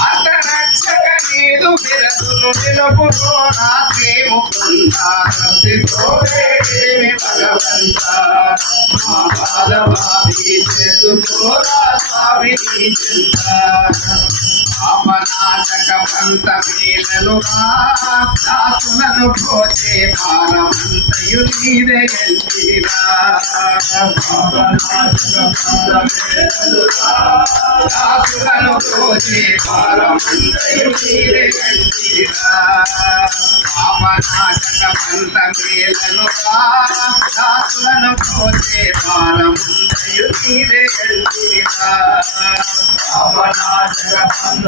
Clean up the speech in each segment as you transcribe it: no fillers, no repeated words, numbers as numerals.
ఆర్తరక్షక నీదు బిరదును నిలుపుకో నాకే ముకుందేమి భగవంత మా బాల బాబీ చేసుకోరా స్వామి నీ చింత పాపనాశక పంత మేలలుగా దాసులను పోచే భారమంతయు నీదే గంటిరా దాసులను పోచే భారమంతయు నీదే గంటిరా పాపనాశక పంత మేలలుగా దాసులను పోచే భారమంతయు నీదే గంటిరా పాపనాశక పంత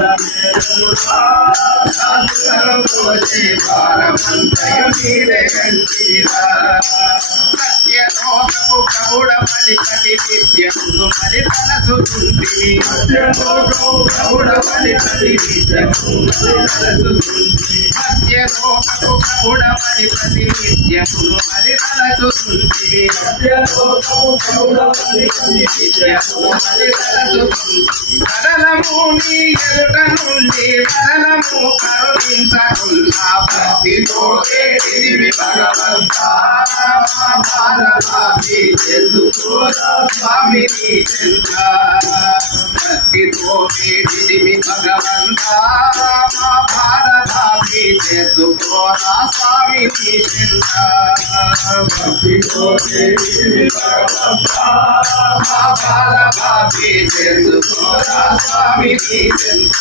సత్యలోకపు ప్రౌఢ ఫలిపతి నిత్యమును మరి తలచుతుంటివి ప్రౌఢ ఫలిపతి నిత్యమును మరి తలచుతుంటివి సత్యలోకపు ప్రౌఢ ఫలిపతి నిత్యమును మరి తలచుతుంటివి నిత్యమును మరి తలచుతుంటివి కదలము నీ ఎదుట నుండి కదలము కరుణించకున్నా భక్తితోనే దివి భగవంతా మా బాలబాబీ చేసుకోరా స్వామి నీ చింత భక్తితోనే దివి భగవంతా మా బాలబాబీ చేసుకోరా స్వామి నీ చింత భక్తితోనే దివి భగవంతా మా బాలబాబీ చేసుకోరా స్వామి నీ చింత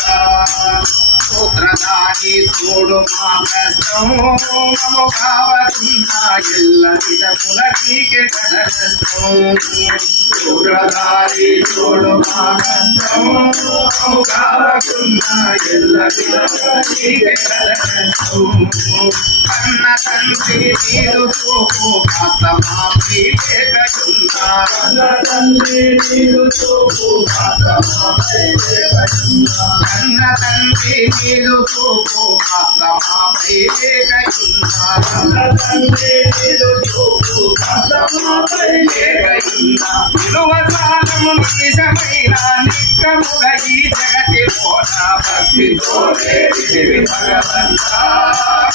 సూత్రధారి చూడు మా కష్టం మము కావతున్నా ఎల్ల విధముల నీకే కదష్టం సూత్రధారి చూడు మా కష్టం మము కావతున్నా ఎల్ల విధముల నీకే కదష్టం కన్న తండ్రి నీదు చూపు కాస్త మా ప్రియకయున్నా కన్న తండ్రి నీదు చూపు కాస్త మా ప్రియకయున్నా కన్న తండ్రి నీదు చూపు కాస్త మా ప్రియకయున్నా కన్న తండ్రి నీదు చూపు కాస్త మా ప్రియకయున్నా విలువసానము నిజమైన నిత్యముగ ఈ జగతి పోన భక్తితోనే దివి భగవంతా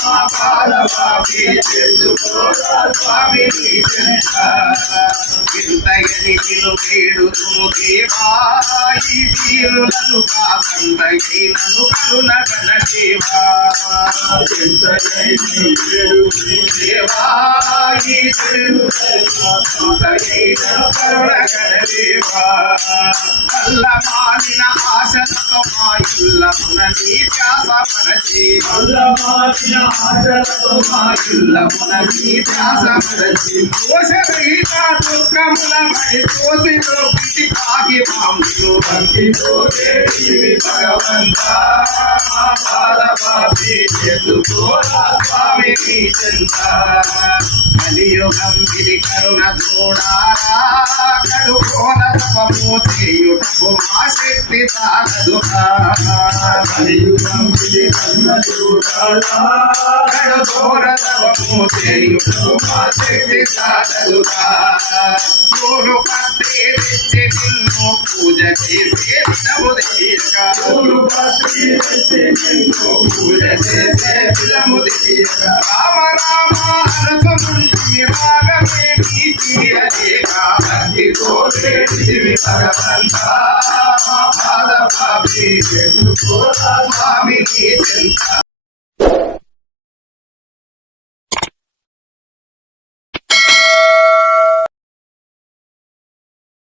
మా బాలబాబీ చేసుకోరా స్వామి నీ చింత చింతయని నిన్ను వేడుతును దేవా ఈ దీనులను కాకంతయై నన్ను కరుణ గణ దేవా చింతయని వేడుతును దేవా ఈ దీనులను కాకంతయై నన్ను కరుణ గణ దేవా అల్లమాలిన ఆశలతో మా ఇల్లమున నీ ధ్యాస పరచి అల్లమాలిన ఆశలతో మా ఇల్లమున నీ ధ్యాస పరచి దోషరహిత దుఃఖముల మడి తోసిలో పిటి పాకి మాంసు భక్తితోనే దివి భగవంతా మా బాలబాబీ చేసుకోరా స్వామి నీ చింత కలియుగం ఇది కరుణ చూడారా కడుకోన తపము చేయుటకు మా శక్తి తాగదురా కలియుగం ఇది కరుణ చూడారా కడుకోన తపము చేయుటకు మా శక్తి తాగదురా పూలు పత్రి తెచ్చి నిన్ను పూజ చేసే వినముదీయగా పూలు పత్రి తెచ్చి నిన్ను పూజ చేసే వినముదీయగా రామ రామ అనుకుంటుంది రాగమే నీ తీయలేగా భక్తితోనే దివి భగవంతా మా బాలబాబీ చేసుకోరా స్వామి నీ చింత